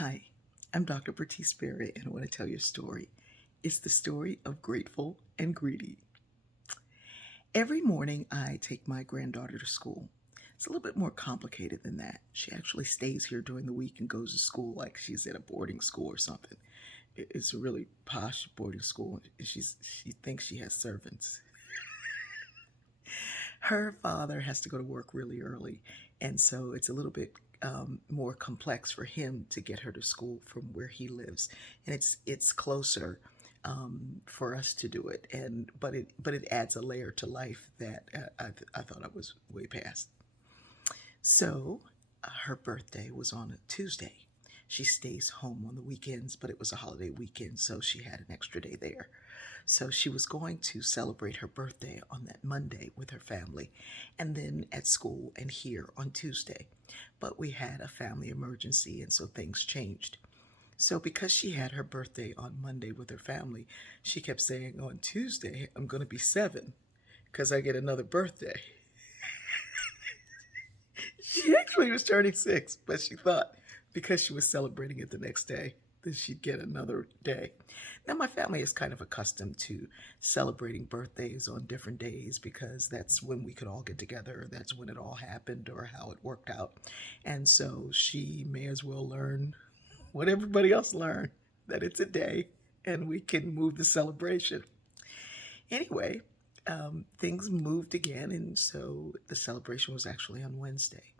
Hi, I'm Dr. Bertice Berry, and I want to tell you a story. It's the story of Grateful and Greedy. Every morning, I take my granddaughter to school. It's a little bit more complicated than that. She actually stays here during the week and goes to school like she's at a boarding school or something. It's a really posh boarding school. She thinks she has servants. Her father has to go to work really early, and so it's a little bit more complex for him to get her to school from where he lives, and it's closer for us to do it, and but it adds a layer to life that I thought I was way past. So her birthday was on a Tuesday. She stays home on the weekends, but it was a holiday weekend, so she had an extra day there. So she was going to celebrate her birthday on that Monday with her family, and then at school and here on Tuesday. But we had a family emergency, and so things changed. So, because she had her birthday on Monday with her family, she kept saying, "On Tuesday, I'm going to be 7 because I get another birthday." She actually was turning 6, but she thought because she was celebrating it the next day that she'd get another day. Now, my family is kind of accustomed to celebrating birthdays on different days because that's when we could all get together, that's when it all happened, or how it worked out. And so she may as well learn what everybody else learned, that it's a day and we can move the celebration. Anyway, things moved again, and so the celebration was actually on Wednesday.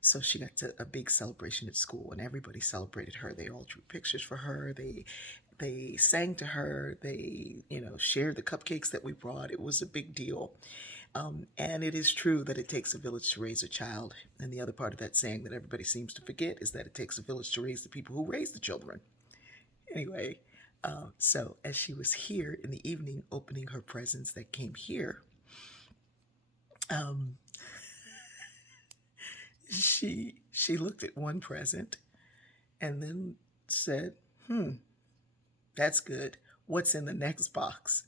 So she got to a big celebration at school, and everybody celebrated her. They all drew pictures for her. They sang to her. They shared the cupcakes that we brought. It was a big deal. And it is true that it takes a village to raise a child. And the other part of that saying that everybody seems to forget is that it takes a village to raise the people who raise the children. Anyway, so as she was here in the evening opening her presents that came here, um, she looked at one present and then said, "Hmm, that's good. What's in the next box?"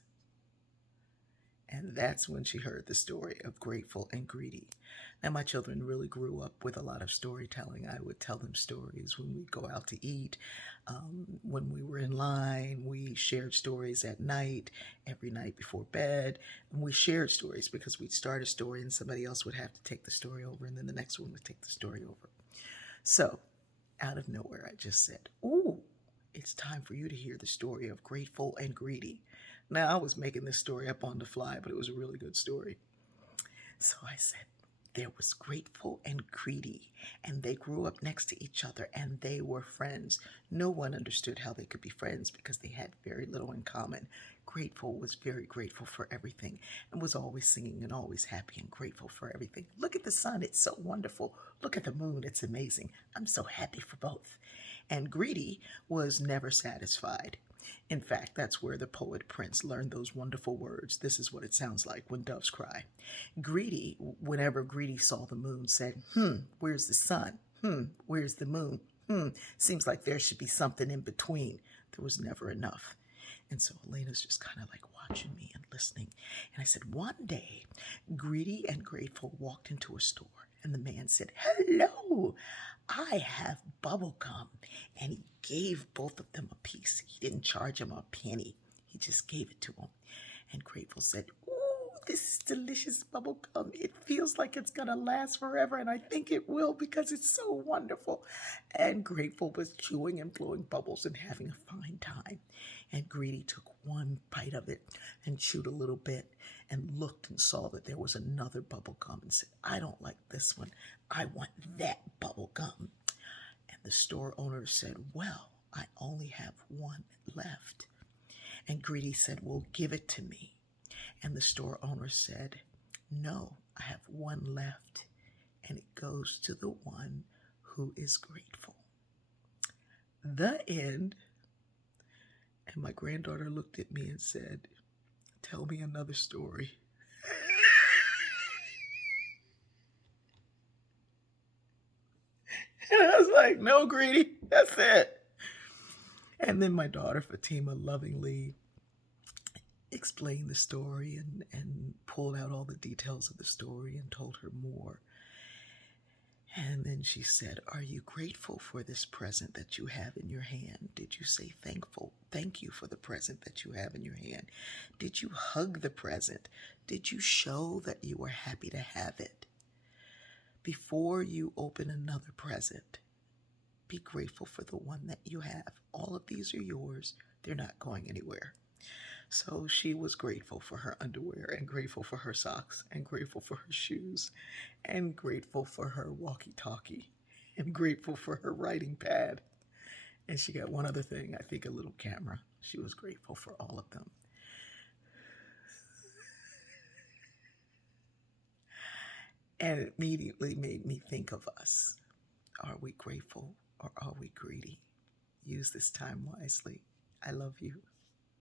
And that's when she heard the story of Grateful and Greedy. Now, my children really grew up with a lot of storytelling. I would tell them stories when we'd go out to eat, when we were in line. We shared stories at night, every night before bed. And we shared stories because we'd start a story and somebody else would have to take the story over, and then the next one would take the story over. So, out of nowhere, I just said, "Ooh, it's time for you to hear the story of Grateful and Greedy." Now, I was making this story up on the fly, but it was a really good story. So I said, there was Grateful and Greedy, and they grew up next to each other, and they were friends. No one understood how they could be friends because they had very little in common. Grateful was very grateful for everything and was always singing and always happy and grateful for everything. Look at the sun, it's so wonderful. Look at the moon, it's amazing. I'm so happy for both. And Greedy was never satisfied. In fact, that's where the poet Prince learned those wonderful words. This is what it sounds like when doves cry. Greedy, whenever Greedy saw the moon, said, where's the sun? Where's the moon? Seems like there should be something in between. There was never enough. And so Elena's just kind of like watching me and listening. And I said, one day, Greedy and Grateful walked into a store, and the man said, "Hello, I have bubble gum." And he gave both of them a piece. He didn't charge them a penny, he just gave it to them. And Grateful said, "Ooh, this is delicious bubble gum. It feels like it's going to last forever, and I think it will because it's so wonderful." And Grateful was chewing and blowing bubbles and having a fine time. And Greedy took one bite of it and chewed a little bit and looked and saw that there was another bubble gum and said, "I don't like this one. I want that bubble gum." And the store owner said, "Well, I only have one left." And Greedy said, "Well, give it to me." And the store owner said, "No, I have one left, and it goes to the one who is grateful." The end. And my granddaughter looked at me and said, "Tell me another story." And I was like, "No, Greedy, that's it." And then my daughter Fatima lovingly explained the story and pulled out all the details of the story and told her more. And then she said, "Are you grateful for this present that you have in your hand? Did you say thank you for the present that you have in your hand? Did you hug the present? Did you show that you were happy to have it? Before you open another present, be grateful for the one that you have. All of these are yours. They're not going anywhere." So she was grateful for her underwear, and grateful for her socks, and grateful for her shoes, and grateful for her walkie talkie, and grateful for her writing pad. And she got one other thing, I think a little camera. She was grateful for all of them. And it immediately made me think of us. Are we grateful or are we greedy? Use this time wisely. I love you.